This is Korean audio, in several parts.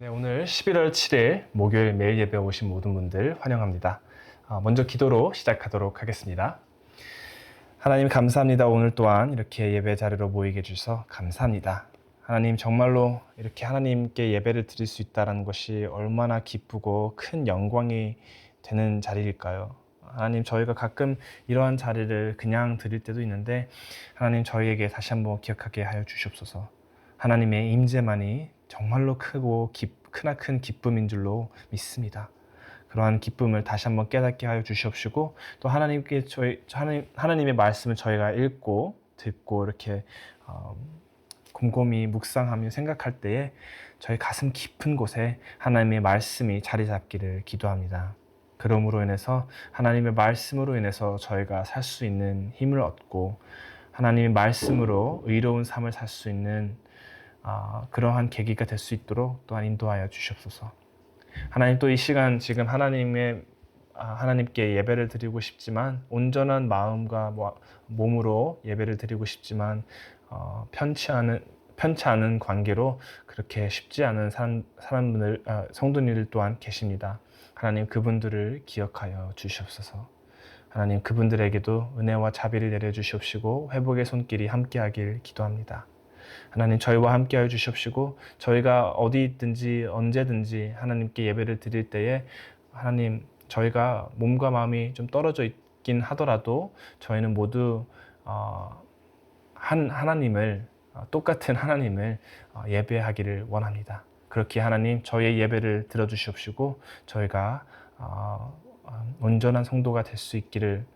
네, 오늘 11월 7일 목요일 매일 예배 오신 모든 분들 환영합니다. 먼저 기도로 시작하도록 하겠습니다. 하나님 감사합니다. 오늘 또한 이렇게 예배 자리로 모이게 해주셔서 감사합니다. 하나님 정말로 이렇게 하나님께 예배를 드릴 수 있다는 것이 얼마나 기쁘고 큰 영광이 되는 자리일까요? 하나님 저희가 가끔 이러한 자리를 그냥 드릴 때도 있는데 하나님 저희에게 다시 한번 기억하게 하여 주시옵소서. 하나님의 임재만이 정말로 크고 크나큰 기쁨인 줄로 믿습니다. 그러한 기쁨을 다시 한번 깨닫게 하여 주시옵시고 또 하나님의 말씀을 저희가 읽고 듣고 이렇게 곰곰이 묵상하며 생각할 때에 저희 가슴 깊은 곳에 하나님의 말씀이 자리 잡기를 기도합니다. 그러므로 인해서 하나님의 말씀으로 인해서 저희가 살 수 있는 힘을 얻고 하나님의 말씀으로 의로운 삶을 살 수 있는 그러한 계기가 될 수 있도록 또한 인도하여 주시옵소서. 하나님 또 이 시간 지금 하나님께 예배를 드리고 싶지만 온전한 마음과 몸으로 예배를 드리고 싶지만 편치 않은 관계로 그렇게 쉽지 않은 성도님들 또한 계십니다. 하나님 그분들을 기억하여 주시옵소서. 하나님 그분들에게도 은혜와 자비를 내려주시옵시고 회복의 손길이 함께하길 기도합니다. 하나님 저희와 함께하여 주시옵시고 저희가 어디 있든지 언제든지 하나님께 예배를 드릴 때에 하나님 저희가 몸과 마음이 좀 떨어져 있긴 하더라도 저희는 모두 똑같은 하나님을 예배하기를 원합니다. 그렇게 하나님 저희의 예배를 들어주시옵시고 저희가 온전한 성도가 될 수 있기를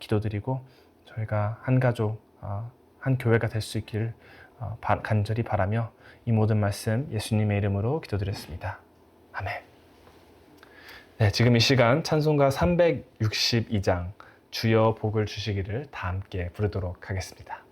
기도드리고 저희가 한 가족, 한 교회가 될 수 있기를 간절히 바라며 이 모든 말씀 예수님의 이름으로 기도드렸습니다. 아멘. 네, 지금 이 시간 찬송가 362장 주여 복을 주시기를 다 함께 부르도록 하겠습니다.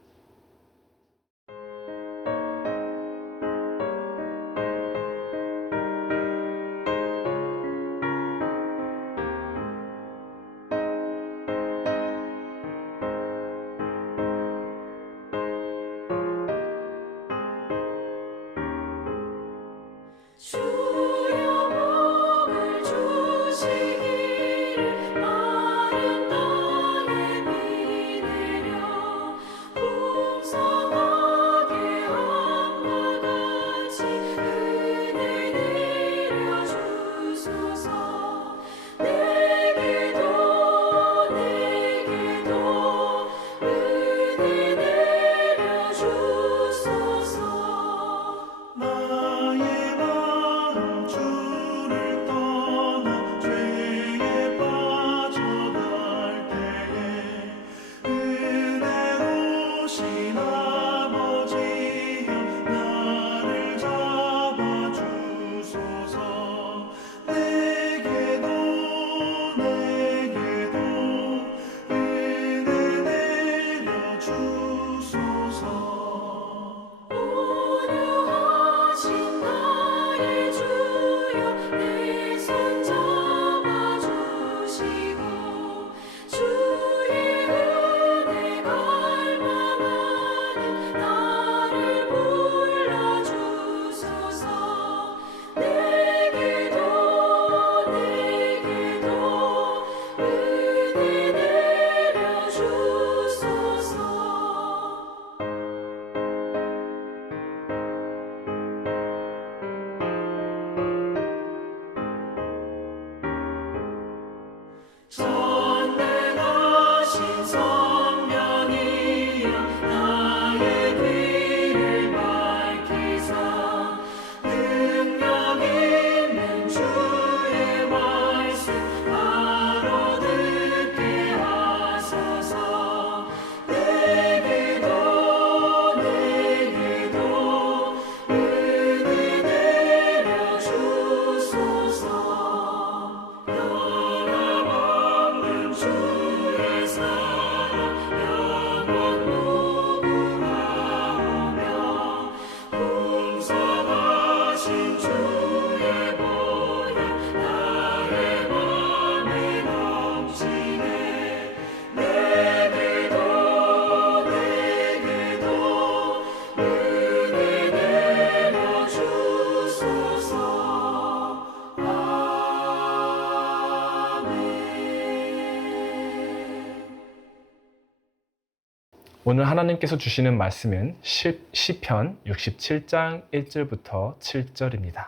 오늘 하나님께서 주시는 말씀은 시편 67장 1절부터 7절입니다.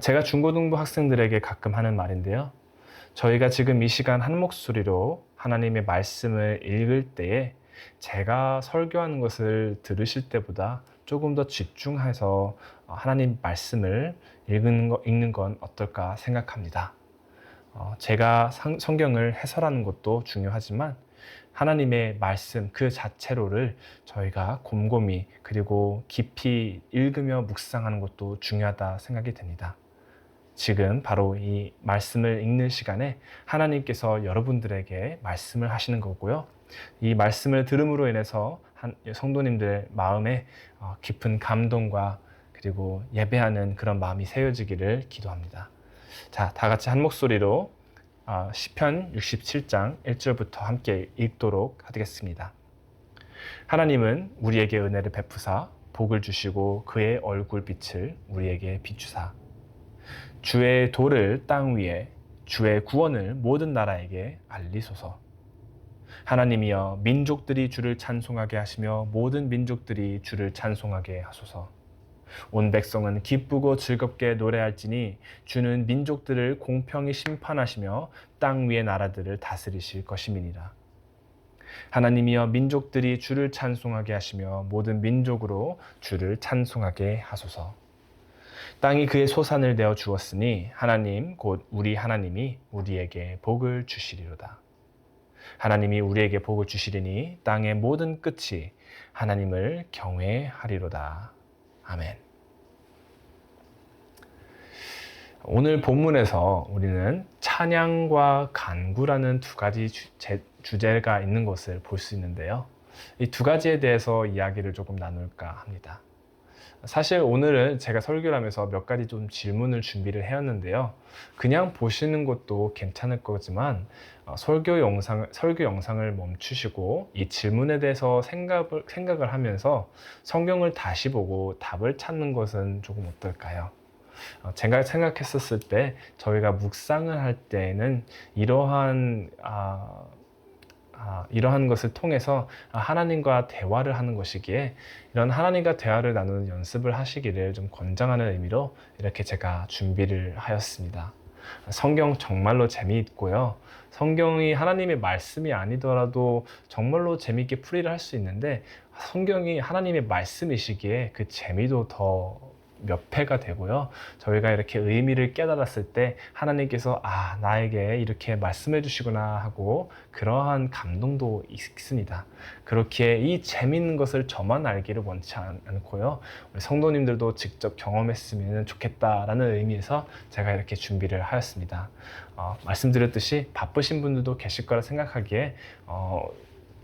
제가 중고등부 학생들에게 가끔 하는 말인데요. 저희가 지금 이 시간 한 목소리로 하나님의 말씀을 읽을 때에 제가 설교하는 것을 들으실 때보다 조금 더 집중해서 하나님 말씀을 읽는 건 어떨까 생각합니다. 제가 성경을 해설하는 것도 중요하지만 하나님의 말씀 그 자체로를 저희가 곰곰이 그리고 깊이 읽으며 묵상하는 것도 중요하다 생각이 됩니다. 지금 바로 이 말씀을 읽는 시간에 하나님께서 여러분들에게 말씀을 하시는 거고요. 이 말씀을 들음으로 인해서 성도님들의 마음에 깊은 감동과 그리고 예배하는 그런 마음이 세워지기를 기도합니다. 자, 다 같이 한 목소리로 시편 67장 1절부터 함께 읽도록 하겠습니다. 하나님은 우리에게 은혜를 베푸사 복을 주시고 그의 얼굴빛을 우리에게 비추사 주의 도를 땅 위에 주의 구원을 모든 나라에게 알리소서. 하나님이여 민족들이 주를 찬송하게 하시며 모든 민족들이 주를 찬송하게 하소서. 온 백성은 기쁘고 즐겁게 노래할지니 주는 민족들을 공평히 심판하시며 땅 위의 나라들을 다스리실 것임이니라. 하나님이여 민족들이 주를 찬송하게 하시며 모든 민족으로 주를 찬송하게 하소서. 땅이 그의 소산을 내어 주었으니 하나님 곧 우리 하나님이 우리에게 복을 주시리로다. 하나님이 우리에게 복을 주시리니 땅의 모든 끝이 하나님을 경외하리로다. 아멘. 오늘 본문에서 우리는 찬양과 간구라는 두 가지 주제가 있는 것을 볼 수 있는데요. 이 두 가지에 대해서 이야기를 조금 나눌까 합니다. 사실 오늘은 제가 설교를 하면서 몇 가지 좀 질문을 준비를 해왔는데요. 그냥 보시는 것도 괜찮을 거지만 설교 영상을 멈추시고 이 질문에 대해서 생각을 하면서 성경을 다시 보고 답을 찾는 것은 조금 어떨까요? 제가 생각했었을 때 저희가 묵상을 할 때는 이러한 것을 통해서 하나님과 대화를 하는 것이기에 이런 하나님과 대화를 나누는 연습을 하시기를 좀 권장하는 의미로 이렇게 제가 준비를 하였습니다. 성경 정말로 재미있고요. 성경이 하나님의 말씀이 아니더라도 정말로 재미있게 풀이를 할 수 있는데 성경이 하나님의 말씀이시기에 그 재미도 더 몇 배가 되고요. 저희가 이렇게 의미를 깨달았을 때 하나님께서 나에게 이렇게 말씀해 주시구나 하고 그러한 감동도 있습니다. 그렇게 이 재미있는 것을 저만 알기를 원치 않고요. 우리 성도님들도 직접 경험했으면 좋겠다라는 의미에서 제가 이렇게 준비를 하였습니다. 말씀드렸듯이 바쁘신 분들도 계실 거라 생각하기에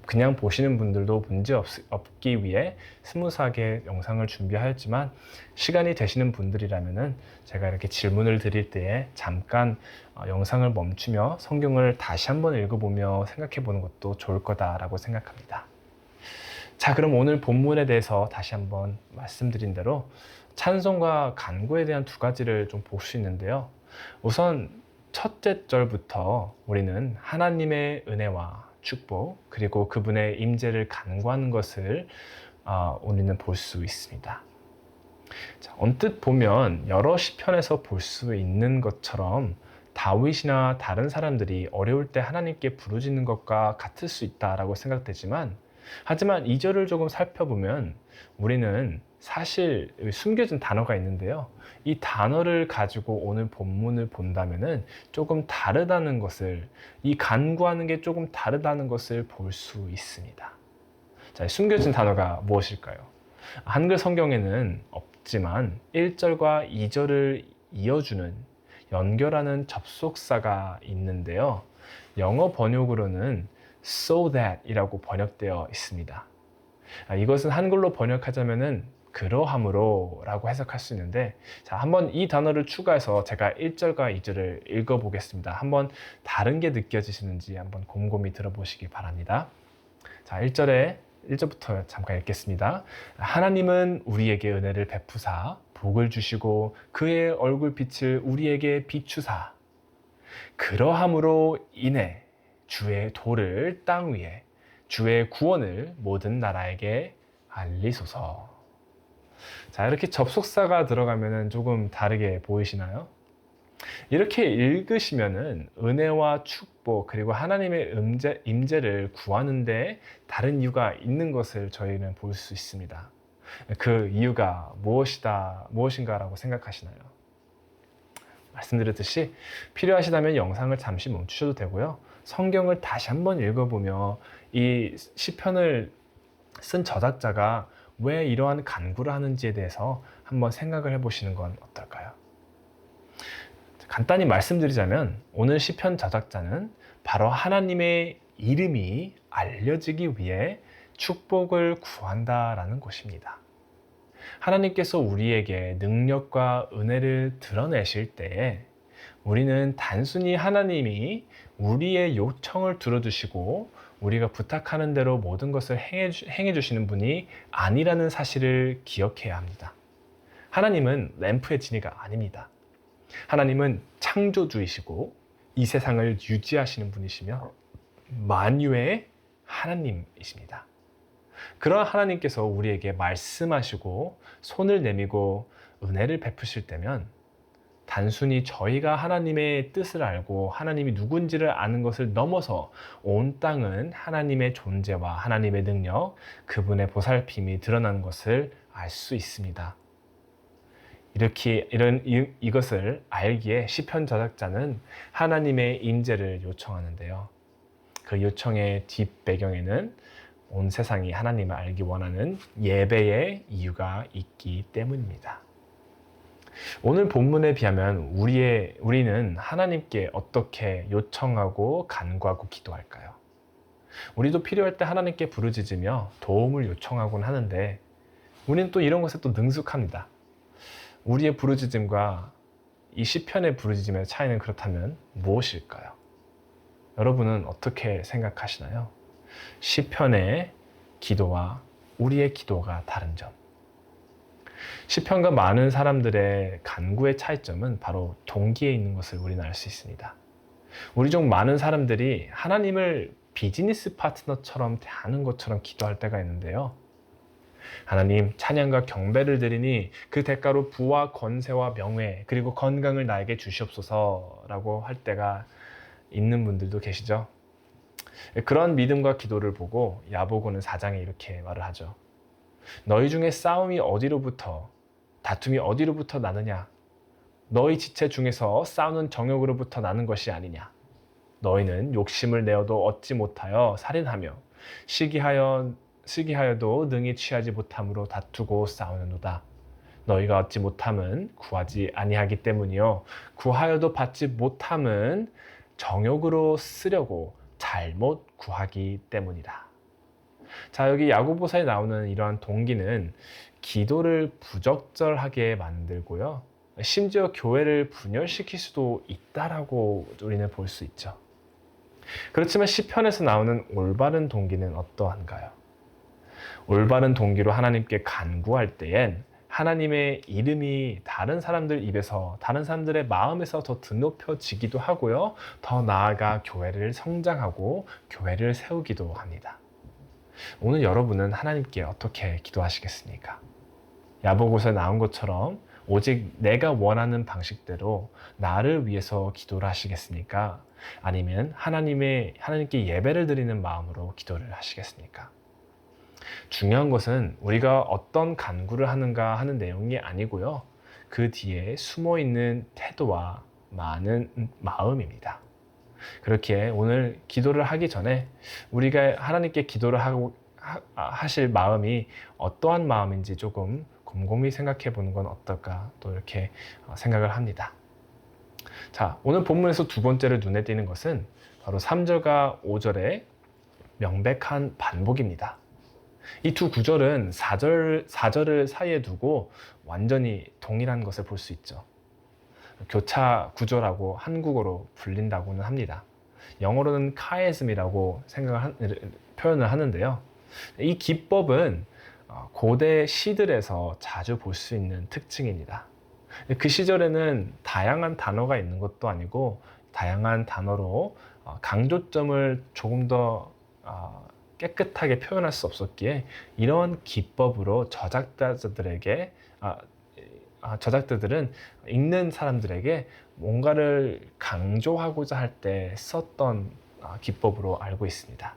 그냥 보시는 분들도 문제 없기 위해 스무스하게 영상을 준비하였지만 시간이 되시는 분들이라면은 제가 이렇게 질문을 드릴 때에 잠깐 영상을 멈추며 성경을 다시 한번 읽어보며 생각해 보는 것도 좋을 거다라고 생각합니다. 자, 그럼 오늘 본문에 대해서 다시 한번 말씀드린 대로 찬송과 간구에 대한 두 가지를 좀 볼 수 있는데요. 우선 첫째 절부터 우리는 하나님의 은혜와 축복 그리고 그분의 임재를 간구하는 것을 우리는 볼 수 있습니다. 자, 언뜻 보면 여러 시편에서 볼 수 있는 것처럼 다윗이나 다른 사람들이 어려울 때 하나님께 부르짖는 것과 같을 수 있다라고 생각되지만 하지만 2절을 조금 살펴보면 우리는 사실 숨겨진 단어가 있는데요. 이 단어를 가지고 오늘 본문을 본다면은 조금 다르다는 것을, 이 간구하는 게 조금 다르다는 것을 볼 수 있습니다. 자, 숨겨진 단어가 무엇일까요? 한글 성경에는 없지만 1절과 2절을 이어주는 연결하는 접속사가 있는데요. 영어 번역으로는 so that 이라고 번역되어 있습니다. 이것은 한글로 번역하자면은 그러함으로 라고 해석할 수 있는데, 자, 한번 이 단어를 추가해서 제가 1절과 2절을 읽어보겠습니다. 한번 다른 게 느껴지시는지 한번 곰곰이 들어보시기 바랍니다. 자, 1절부터 잠깐 읽겠습니다. 하나님은 우리에게 은혜를 베푸사 복을 주시고 그의 얼굴빛을 우리에게 비추사 그러함으로 인해 주의 도를 땅 위에 주의 구원을 모든 나라에게 알리소서. 자, 이렇게 접속사가 들어가면 조금 다르게 보이시나요? 이렇게 읽으시면은 은혜와 축복 그리고 하나님의 임재를 구하는데 다른 이유가 있는 것을 저희는 볼 수 있습니다. 그 이유가 무엇인가라고 생각하시나요? 말씀드렸듯이 필요하시다면 영상을 잠시 멈추셔도 되고요. 성경을 다시 한번 읽어보며 이 시편을 쓴 저작자가 왜 이러한 간구를 하는지에 대해서 한번 생각을 해보시는 건 어떨까요? 간단히 말씀드리자면 오늘 시편 저작자는 바로 하나님의 이름이 알려지기 위해 축복을 구한다라는 것입니다. 하나님께서 우리에게 능력과 은혜를 드러내실 때에 우리는 단순히 하나님이 우리의 요청을 들어주시고 우리가 부탁하는 대로 모든 것을 행해 주시는 분이 아니라는 사실을 기억해야 합니다. 하나님은 램프의 지니가 아닙니다. 하나님은 창조주이시고 이 세상을 유지하시는 분이시며 만유의 하나님이십니다. 그러한 하나님께서 우리에게 말씀하시고 손을 내밀고 은혜를 베푸실 때면 단순히 저희가 하나님의 뜻을 알고 하나님이 누군지를 아는 것을 넘어서 온 땅은 하나님의 존재와 하나님의 능력, 그분의 보살핌이 드러나는 것을 알 수 있습니다. 이것을 알기에 시편 저작자는 하나님의 임재를 요청하는데요. 그 요청의 뒷배경에는 온 세상이 하나님을 알기 원하는 예배의 이유가 있기 때문입니다. 오늘 본문에 비하면 우리는 하나님께 어떻게 요청하고 간구하고 기도할까요? 우리도 필요할 때 하나님께 부르짖으며 도움을 요청하곤 하는데 우리는 또 이런 것에 또 능숙합니다. 우리의 부르짖음과 이 시편의 부르짖음의 차이는 그렇다면 무엇일까요? 여러분은 어떻게 생각하시나요? 시편의 기도와 우리의 기도가 다른 점. 시편과 많은 사람들의 간구의 차이점은 바로 동기에 있는 것을 우리는 알 수 있습니다. 우리 중 많은 사람들이 하나님을 비즈니스 파트너처럼 대하는 것처럼 기도할 때가 있는데요. 하나님, 찬양과 경배를 드리니 그 대가로 부와 권세와 명예 그리고 건강을 나에게 주시옵소서라고 할 때가 있는 분들도 계시죠. 그런 믿음과 기도를 보고 야보고는 4장에 이렇게 말을 하죠. 너희 중에 다툼이 어디로부터 나느냐? 너희 지체 중에서 싸우는 정욕으로부터 나는 것이 아니냐? 너희는 욕심을 내어도 얻지 못하여 살인하며 시기하여도 능히 취하지 못함으로 다투고 싸우는도다. 너희가 얻지 못함은 구하지 아니하기 때문이요 구하여도 받지 못함은 정욕으로 쓰려고 잘못 구하기 때문이다. 자, 여기 야고보서에 나오는 이러한 동기는 기도를 부적절하게 만들고요. 심지어 교회를 분열시킬 수도 있다라고 우리는 볼 수 있죠. 그렇지만 시편에서 나오는 올바른 동기는 어떠한가요? 올바른 동기로 하나님께 간구할 때엔 하나님의 이름이 다른 사람들 입에서, 다른 사람들의 마음에서 더 드높여지기도 하고요. 더 나아가 교회를 성장하고 교회를 세우기도 합니다. 오늘 여러분은 하나님께 어떻게 기도하시겠습니까? 야보고서에 나온 것처럼 오직 내가 원하는 방식대로 나를 위해서 기도를 하시겠습니까? 아니면 하나님께 예배를 드리는 마음으로 기도를 하시겠습니까? 중요한 것은 우리가 어떤 간구를 하는가 하는 내용이 아니고요. 그 뒤에 숨어있는 태도와 많은 마음입니다. 그렇게 오늘 기도를 하기 전에 우리가 하나님께 기도를 하실 마음이 어떠한 마음인지 조금 곰곰이 생각해 보는 건 어떨까 또 이렇게 생각을 합니다. 자, 오늘 본문에서 두 번째로 눈에 띄는 것은 바로 3절과 5절의 명백한 반복입니다. 이 두 구절은 4절을 사이에 두고 완전히 동일한 것을 볼 수 있죠. 교차 구조라고 한국어로 불린다고는 합니다. 영어로는 카에즘이라고 표현을 하는데요. 이 기법은 고대 시들에서 자주 볼 수 있는 특징입니다. 그 시절에는 다양한 단어가 있는 것도 아니고 다양한 단어로 강조점을 조금 더 깨끗하게 표현할 수 없었기에 이런 기법으로 저작자들은 읽는 사람들에게 뭔가를 강조하고자 할 때 썼던 기법으로 알고 있습니다.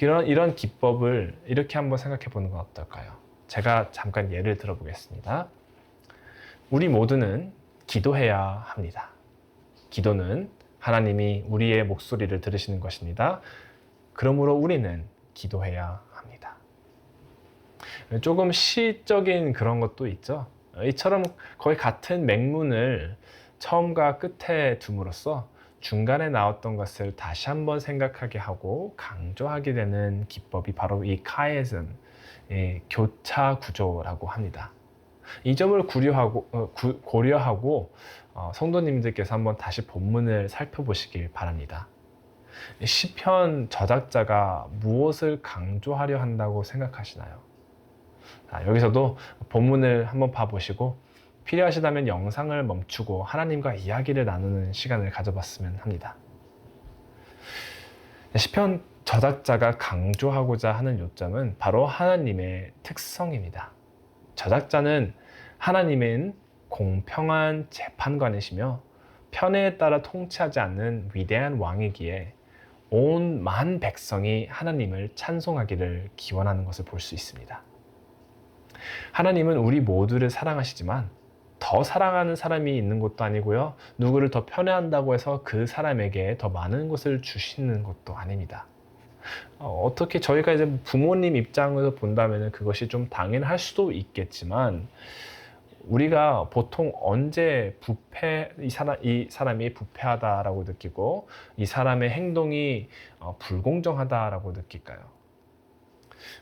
이런 기법을 이렇게 한번 생각해 보는 건 어떨까요? 제가 잠깐 예를 들어 보겠습니다. 우리 모두는 기도해야 합니다. 기도는 하나님이 우리의 목소리를 들으시는 것입니다. 그러므로 우리는 기도해야 합니다. 조금 시적인 그런 것도 있죠. 이처럼 거의 같은 맹문을 처음과 끝에 둠으로써 중간에 나왔던 것을 다시 한번 생각하게 하고 강조하게 되는 기법이 바로 이 카에즘, 교차 구조라고 합니다. 이 점을 고려하고 성도님들께서 한번 다시 본문을 살펴보시길 바랍니다. 시편 저작자가 무엇을 강조하려 한다고 생각하시나요? 여기서도 본문을 한번 봐보시고 필요하시다면 영상을 멈추고 하나님과 이야기를 나누는 시간을 가져봤으면 합니다. 시편 저작자가 강조하고자 하는 요점은 바로 하나님의 특성입니다. 저작자는 하나님은 공평한 재판관이시며 편애에 따라 통치하지 않는 위대한 왕이기에 온 만 백성이 하나님을 찬송하기를 기원하는 것을 볼 수 있습니다. 하나님은 우리 모두를 사랑하시지만 더 사랑하는 사람이 있는 것도 아니고요. 누구를 더 편애한다고 해서 그 사람에게 더 많은 것을 주시는 것도 아닙니다. 어떻게 저희가 이제 부모님 입장에서 본다면 그것이 좀 당연할 수도 있겠지만 우리가 보통 언제 이 사람이 부패하다라고 느끼고 이 사람의 행동이 불공정하다라고 느낄까요?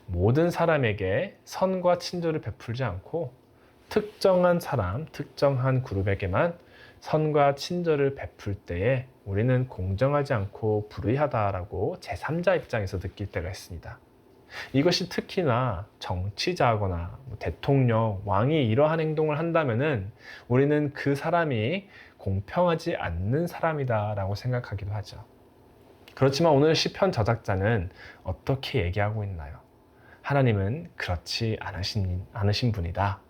모든 사람에게 선과 친절을 베풀지 않고 특정한 사람, 특정한 그룹에게만 선과 친절을 베풀 때에 우리는 공정하지 않고 불의하다라고 제3자 입장에서 느낄 때가 있습니다. 이것이 특히나 정치자거나 대통령, 왕이 이러한 행동을 한다면은 우리는 그 사람이 공평하지 않는 사람이다라고 생각하기도 하죠. 그렇지만 오늘 시편 저작자는 어떻게 얘기하고 있나요? 하나님은 그렇지 않으신 분이다.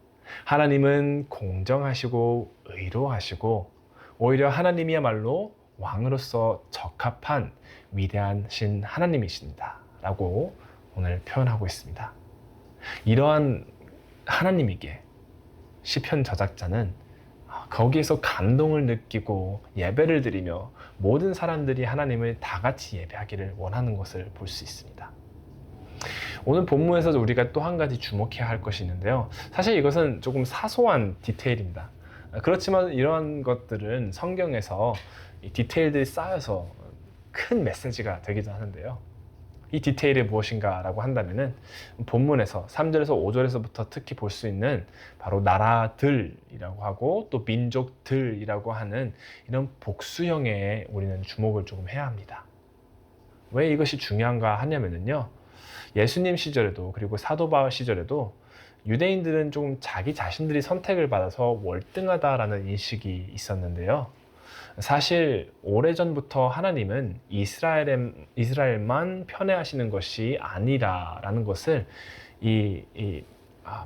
하나님은 공정하시고 의로하시고 오히려 하나님이야말로 왕으로서 적합한 위대하신 하나님이십니다. 라고 오늘 표현하고 있습니다. 이러한 하나님에게 시편 저작자는 거기에서 감동을 느끼고 예배를 드리며 모든 사람들이 하나님을 다 같이 예배하기를 원하는 것을 볼 수 있습니다. 오늘 본문에서 우리가 또 한 가지 주목해야 할 것이 있는데요. 사실 이것은 조금 사소한 디테일입니다. 그렇지만 이러한 것들은 성경에서 이 디테일들이 쌓여서 큰 메시지가 되기도 하는데요. 이 디테일이 무엇인가 라고 한다면은 본문에서 3절에서 5절에서부터 특히 볼 수 있는 바로 나라들이라고 하고 또 민족들이라고 하는 이런 복수형에 우리는 주목을 조금 해야 합니다. 왜 이것이 중요한가 하냐면요. 예수님 시절에도 그리고 사도 바울 시절에도 유대인들은 조금 자기 자신들이 선택을 받아서 월등하다라는 인식이 있었는데요. 사실 오래전부터 하나님은 이스라엘만 편애하시는 것이 아니라라는 것을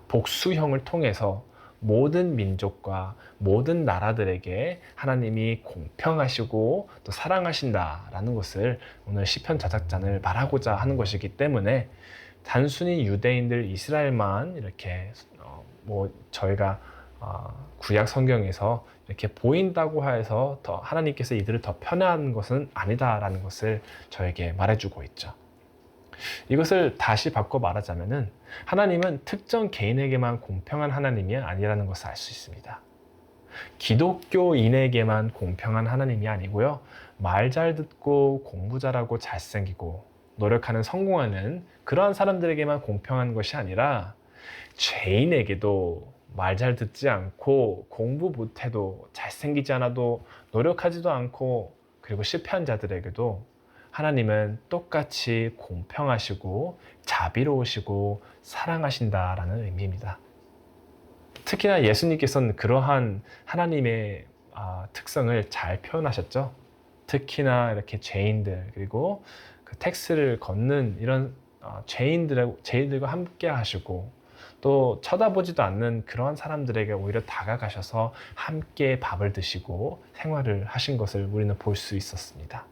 복수형을 통해서 모든 민족과 모든 나라들에게 하나님이 공평하시고 또 사랑하신다라는 것을 오늘 시편 저작자는 말하고자 하는 것이기 때문에 단순히 유대인들 이스라엘만 이렇게 저희가 구약 성경에서 이렇게 보인다고 해서 더 하나님께서 이들을 더 편애하는 것은 아니다라는 것을 저에게 말해주고 있죠. 이것을 다시 바꿔 말하자면은 하나님은 특정 개인에게만 공평한 하나님이 아니라는 것을 알 수 있습니다. 기독교인에게만 공평한 하나님이 아니고요. 말 잘 듣고 공부 잘하고 잘생기고 노력하는 성공하는 그러한 사람들에게만 공평한 것이 아니라 죄인에게도 말 잘 듣지 않고 공부 못해도 잘생기지 않아도 노력하지도 않고 그리고 실패한 자들에게도 하나님은 똑같이 공평하시고 자비로우시고 사랑하신다라는 의미입니다. 특히나 예수님께서는 그러한 하나님의 특성을 잘 표현하셨죠. 특히나 이렇게 죄인들 그리고 그 텍스를 걷는 이런 죄인들과 함께 하시고 또 쳐다보지도 않는 그런 사람들에게 오히려 다가가셔서 함께 밥을 드시고 생활을 하신 것을 우리는 볼 수 있었습니다.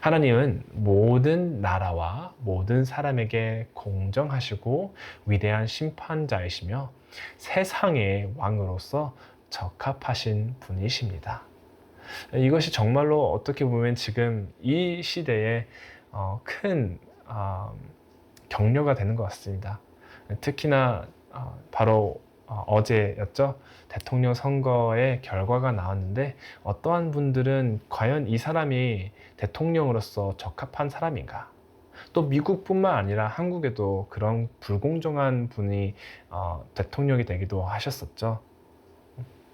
하나님은 모든 나라와 모든 사람에게 공정하시고 위대한 심판자이시며 세상의 왕으로서 적합하신 분이십니다. 이것이 정말로 어떻게 보면 지금 이 시대에 큰 격려가 되는 것 같습니다. 특히나 바로 어제였죠. 대통령 선거의 결과가 나왔는데 어떠한 분들은 과연 이 사람이 대통령으로서 적합한 사람인가? 또 미국뿐만 아니라 한국에도 그런 불공정한 분이 대통령이 되기도 하셨었죠.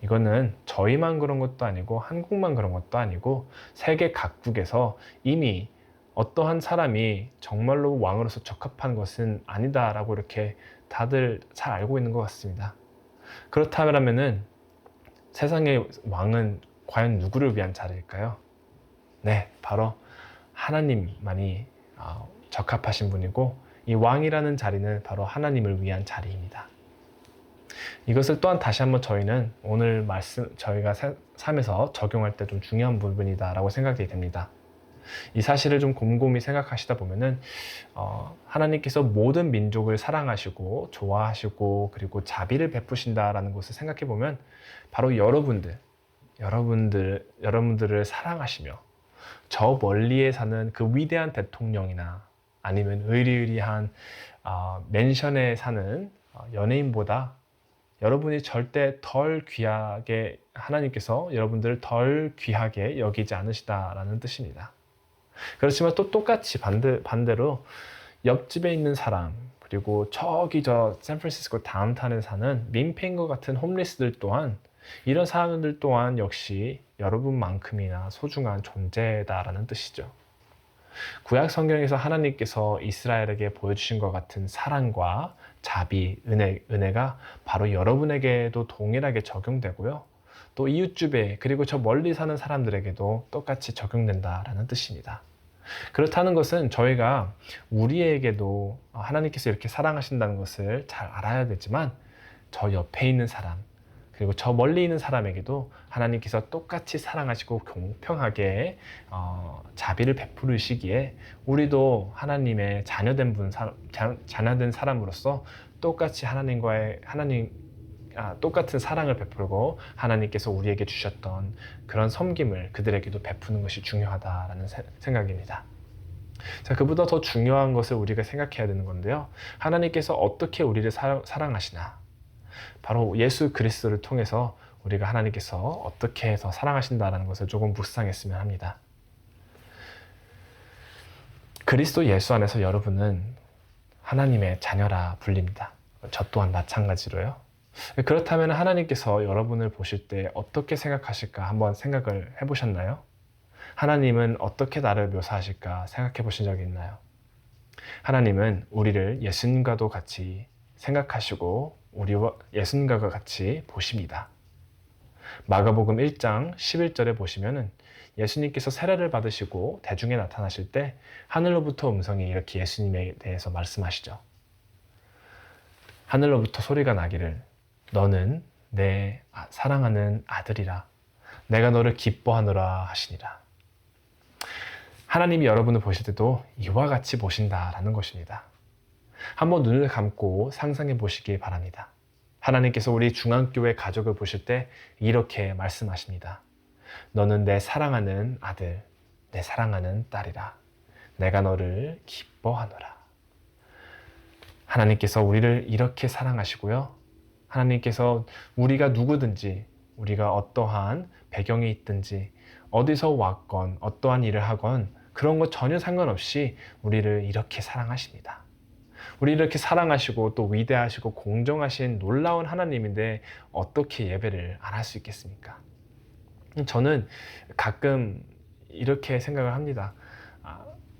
이거는 저희만 그런 것도 아니고 한국만 그런 것도 아니고 세계 각국에서 이미 어떠한 사람이 정말로 왕으로서 적합한 것은 아니다라고 이렇게 다들 잘 알고 있는 것 같습니다. 그렇다면은 세상의 왕은 과연 누구를 위한 자리일까요? 네, 바로 하나님만이 적합하신 분이고 이 왕이라는 자리는 바로 하나님을 위한 자리입니다. 이것을 또한 다시 한번 저희는 오늘 저희가 삶에서 적용할 때 좀 중요한 부분이다라고 생각이 됩니다. 이 사실을 좀 곰곰이 생각하시다 보면은 하나님께서 모든 민족을 사랑하시고 좋아하시고 그리고 자비를 베푸신다라는 것을 생각해 보면 바로 여러분들을 사랑하시며 저 멀리에 사는 그 위대한 대통령이나 아니면 의리의리한 맨션에 사는 연예인보다 여러분이 절대 덜 귀하게 하나님께서 여러분들을 덜 귀하게 여기지 않으시다라는 뜻입니다. 그렇지만 또 똑같이 반대로 옆집에 있는 사람 그리고 저기 샌프란시스코 다운타운에 사는 민폐인과 같은 홈리스들 또한 이런 사람들 또한 역시 여러분만큼이나 소중한 존재다라는 뜻이죠. 구약 성경에서 하나님께서 이스라엘에게 보여주신 것 같은 사랑과 자비, 은혜가 바로 여러분에게도 동일하게 적용되고요. 또 이웃집에 그리고 저 멀리 사는 사람들에게도 똑같이 적용된다라는 뜻입니다. 그렇다는 것은 저희가 우리에게도 하나님께서 이렇게 사랑하신다는 것을 잘 알아야 되지만 저 옆에 있는 사람 그리고 저 멀리 있는 사람에게도 하나님께서 똑같이 사랑하시고 공평하게 자비를 베푸시기에 우리도 하나님의 자녀된 사람으로서 똑같이 똑같은 사랑을 베풀고 하나님께서 우리에게 주셨던 그런 섬김을 그들에게도 베푸는 것이 중요하다라는 생각입니다. 자, 그보다 더 중요한 것을 우리가 생각해야 되는 건데요. 하나님께서 어떻게 우리를 사랑하시나? 바로 예수 그리스도를 통해서 우리가 하나님께서 어떻게 해서 사랑하신다는 것을 조금 묵상했으면 합니다. 그리스도 예수 안에서 여러분은 하나님의 자녀라 불립니다. 저 또한 마찬가지로요. 그렇다면 하나님께서 여러분을 보실 때 어떻게 생각하실까 한번 생각을 해보셨나요? 하나님은 어떻게 나를 묘사하실까 생각해 보신 적이 있나요? 하나님은 우리를 예수님과도 같이 생각하시고 우리와 예수님과 같이 보십니다. 마가복음 1장 11절에 보시면은 예수님께서 세례를 받으시고 대중에 나타나실 때 하늘로부터 음성이 이렇게 예수님에 대해서 말씀하시죠. 하늘로부터 소리가 나기를 너는 내 사랑하는 아들이라 내가 너를 기뻐하노라 하시니라. 하나님이 여러분을 보실 때도 이와 같이 보신다라는 것입니다. 한번 눈을 감고 상상해 보시기 바랍니다. 하나님께서 우리 중앙교회 가족을 보실 때 이렇게 말씀하십니다. 너는 내 사랑하는 아들, 내 사랑하는 딸이라. 내가 너를 기뻐하노라. 하나님께서 우리를 이렇게 사랑하시고요. 하나님께서 우리가 누구든지 우리가 어떠한 배경이 있든지 어디서 왔건 어떠한 일을 하건 그런 것 전혀 상관없이 우리를 이렇게 사랑하십니다. 우리를 이렇게 사랑하시고 또 위대하시고 공정하신 놀라운 하나님인데 어떻게 예배를 안 할 수 있겠습니까? 저는 가끔 이렇게 생각을 합니다.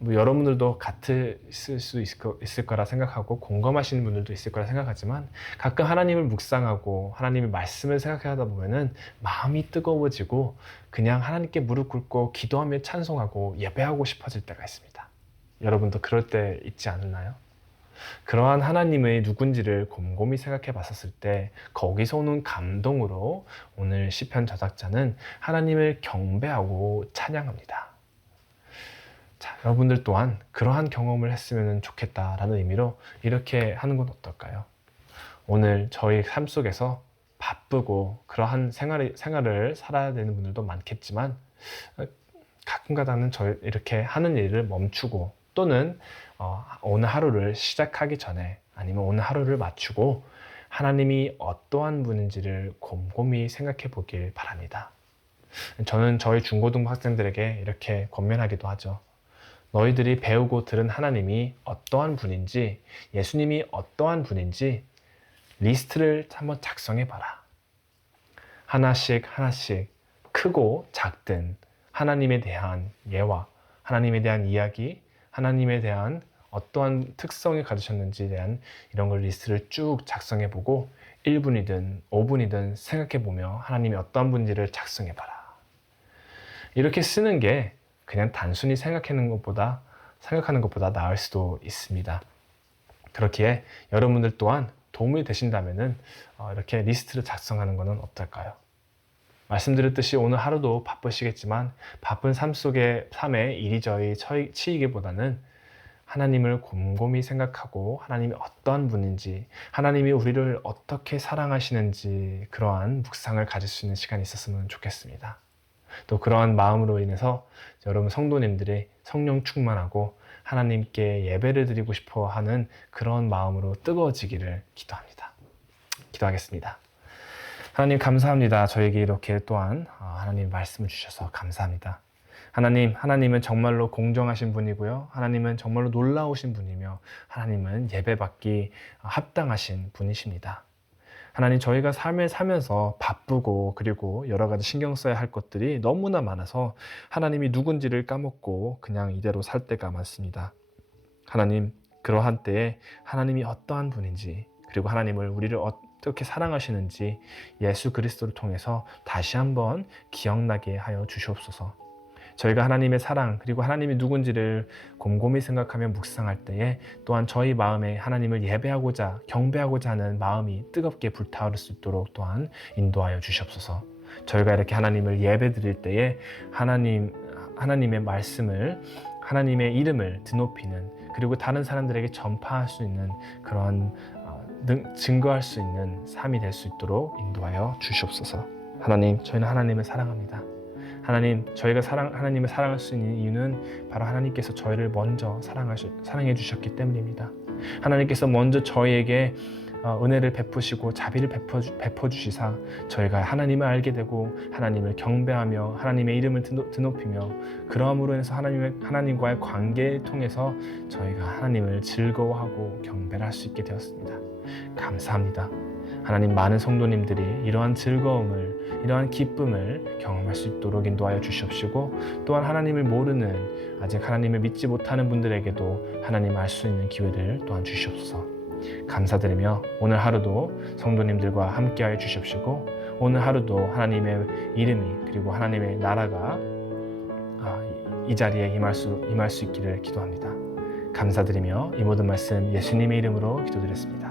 여러분들도 같을 수 있을 거라 생각하고 공감하시는 분들도 있을 거라 생각하지만 가끔 하나님을 묵상하고 하나님의 말씀을 생각하다 보면은 마음이 뜨거워지고 그냥 하나님께 무릎 꿇고 기도하며 찬송하고 예배하고 싶어질 때가 있습니다. 여러분도 그럴 때 있지 않나요? 그러한 하나님의 누군지를 곰곰이 생각해 봤었을 때 거기서 오는 감동으로 오늘 시편 저작자는 하나님을 경배하고 찬양합니다. 자, 여러분들 또한 그러한 경험을 했으면 좋겠다라는 의미로 이렇게 하는 건 어떨까요? 오늘 저희 삶 속에서 바쁘고 그러한 생활을 살아야 되는 분들도 많겠지만 가끔가다는 이렇게 하는 일을 멈추고 또는 오늘 하루를 시작하기 전에 아니면 오늘 하루를 맞추고 하나님이 어떠한 분인지를 곰곰이 생각해 보길 바랍니다. 저는 저희 중고등부 학생들에게 이렇게 권면하기도 하죠. 너희들이 배우고 들은 하나님이 어떠한 분인지, 예수님이 어떠한 분인지 리스트를 한번 작성해 봐라. 하나씩 하나씩 크고 작든 하나님에 대한 예화, 하나님에 대한 이야기, 하나님에 대한 어떠한 특성이 가지셨는지에 대한 이런 걸 리스트를 쭉 작성해 보고 1분이든 5분이든 생각해 보며 하나님이 어떠한 분인지를 작성해 봐라. 이렇게 쓰는 게 그냥 단순히 생각하는 것보다 나을 수도 있습니다. 그렇기에 여러분들 또한 도움이 되신다면은 이렇게 리스트를 작성하는 것은 어떨까요? 말씀드렸듯이 오늘 하루도 바쁘시겠지만 바쁜 삶에 이리저리 치이기보다는 하나님을 곰곰이 생각하고 하나님이 어떠한 분인지, 하나님이 우리를 어떻게 사랑하시는지 그러한 묵상을 가질 수 있는 시간이 있었으면 좋겠습니다. 또 그러한 마음으로 인해서 여러분 성도님들이 성령 충만하고 하나님께 예배를 드리고 싶어 하는 그런 마음으로 뜨거워지기를 기도합니다. 기도하겠습니다. 하나님 감사합니다. 저에게 이렇게 또한 하나님 말씀을 주셔서 감사합니다. 하나님은 정말로 공정하신 분이고요. 하나님은 정말로 놀라우신 분이며 하나님은 예배받기 합당하신 분이십니다. 하나님, 저희가 삶을 살면서 바쁘고 그리고 여러 가지 신경 써야 할 것들이 너무나 많아서 하나님이 누군지를 까먹고 그냥 이대로 살 때가 많습니다. 하나님, 그러한 때에 하나님이 어떠한 분인지 그리고 하나님을 우리를 어떻게 사랑하시는지 예수 그리스도를 통해서 다시 한번 기억나게 하여 주시옵소서. 저희가 하나님의 사랑 그리고 하나님이 누군지를 곰곰이 생각하며 묵상할 때에 또한 저희 마음에 하나님을 예배하고자 경배하고자 하는 마음이 뜨겁게 불타오를 수 있도록 또한 인도하여 주시옵소서. 저희가 이렇게 하나님을 예배 드릴 때에 하나님의 말씀을 하나님의 이름을 드높이는 그리고 다른 사람들에게 전파할 수 있는 그런 증거할 수 있는 삶이 될 수 있도록 인도하여 주시옵소서. 하나님, 저희는 하나님을 사랑합니다. 하나님, 저희가 하나님을 사랑할 수 있는 이유는 바로 하나님께서 저희를 먼저 사랑해 주셨기 때문입니다. 하나님께서 먼저 저희에게 은혜를 베푸시고 자비를 베풀어 주시사 저희가 하나님을 알게 되고 하나님을 경배하며 하나님의 이름을 드높이며 그러함으로 인해서 하나님과의 관계를 통해서 저희가 하나님을 즐거워하고 경배를 할 수 있게 되었습니다. 감사합니다. 하나님, 많은 성도님들이 이러한 즐거움을, 이러한 기쁨을 경험할 수 있도록 인도하여 주시옵시고 또한 하나님을 모르는, 아직 하나님을 믿지 못하는 분들에게도 하나님 알 수 있는 기회를 또한 주시옵소서. 감사드리며 오늘 하루도 성도님들과 함께하여 주시옵시고 오늘 하루도 하나님의 이름이 그리고 하나님의 나라가 이 자리에 임할 수 있기를 기도합니다. 감사드리며 이 모든 말씀 예수님의 이름으로 기도드렸습니다.